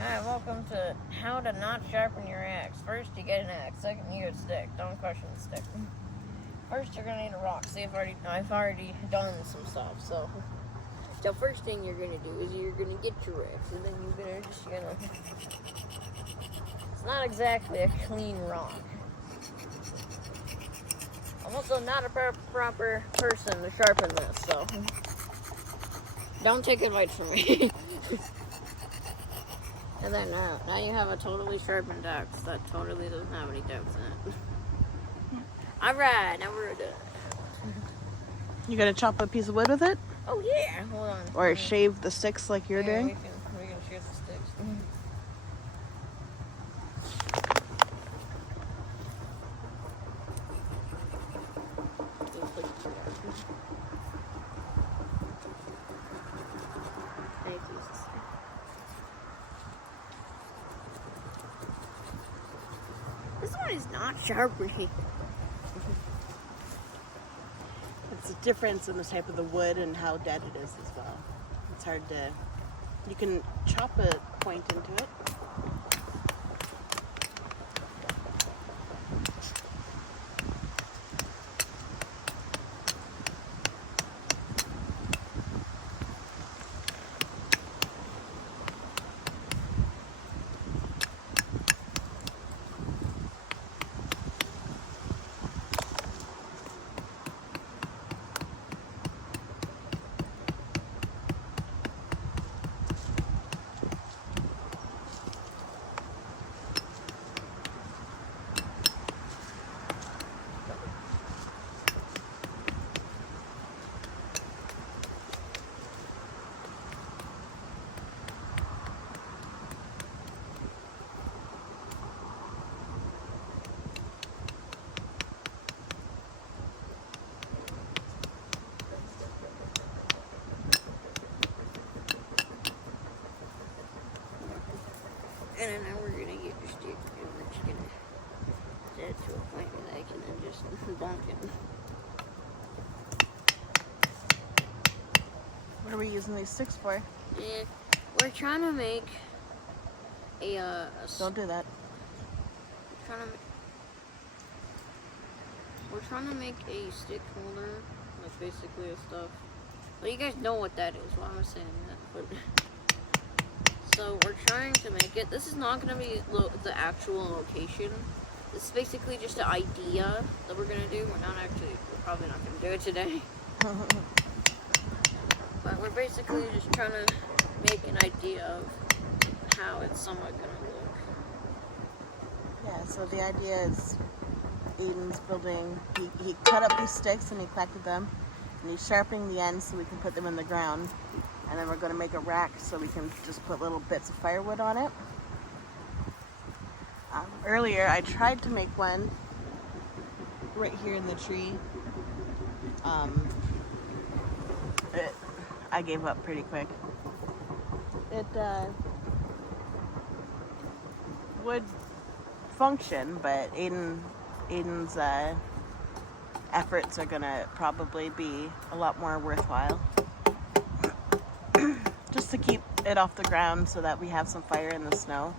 Alright, welcome to how to not sharpen your axe. First, you get an axe. Second, you get a stick. Don't question the stick. First, you're gonna need a rock. See, I've already done some stuff. So first thing you're gonna do is you're gonna get your axe, and then you're gonna It's not exactly a clean rock. I'm also not a proper person to sharpen this, so don't take advice from me. And then now you have a totally sharpened axe that totally doesn't have any dents in it. Alright, now we're done. You gonna chop a piece of wood with it? Oh yeah, hold on. Or shave the sticks like you're doing? We can shave the sticks. This one is not sharpening. It's a difference in the type of the wood and how dead it is as well. It's hard to... You can chop a point into it. And then now we're gonna get your stick and we're just gonna set it to a point where I can then just bonk it. What are we using these sticks for? Yeah, we're trying to make a Don't do that. We're trying to make a stick holder, like basically a stuff. Well, you guys know what that is. Why am I saying that? But so we're trying to make it. This is not going to be the actual location. This is basically just an idea that we're going to do. We're probably not going to do it today. But we're basically just trying to make an idea of how it's somewhat going to look. Yeah, so the idea is Aiden's building, he cut up these sticks and he collected them. And he's sharpening the ends so we can put them in the ground. And then we're going to make a rack so we can just put little bits of firewood on it. Earlier I tried to make one right here in the tree. I gave up pretty quick. It would function, but Aiden's efforts are going to probably be a lot more worthwhile. Just to keep it off the ground so that we have some fire in the snow.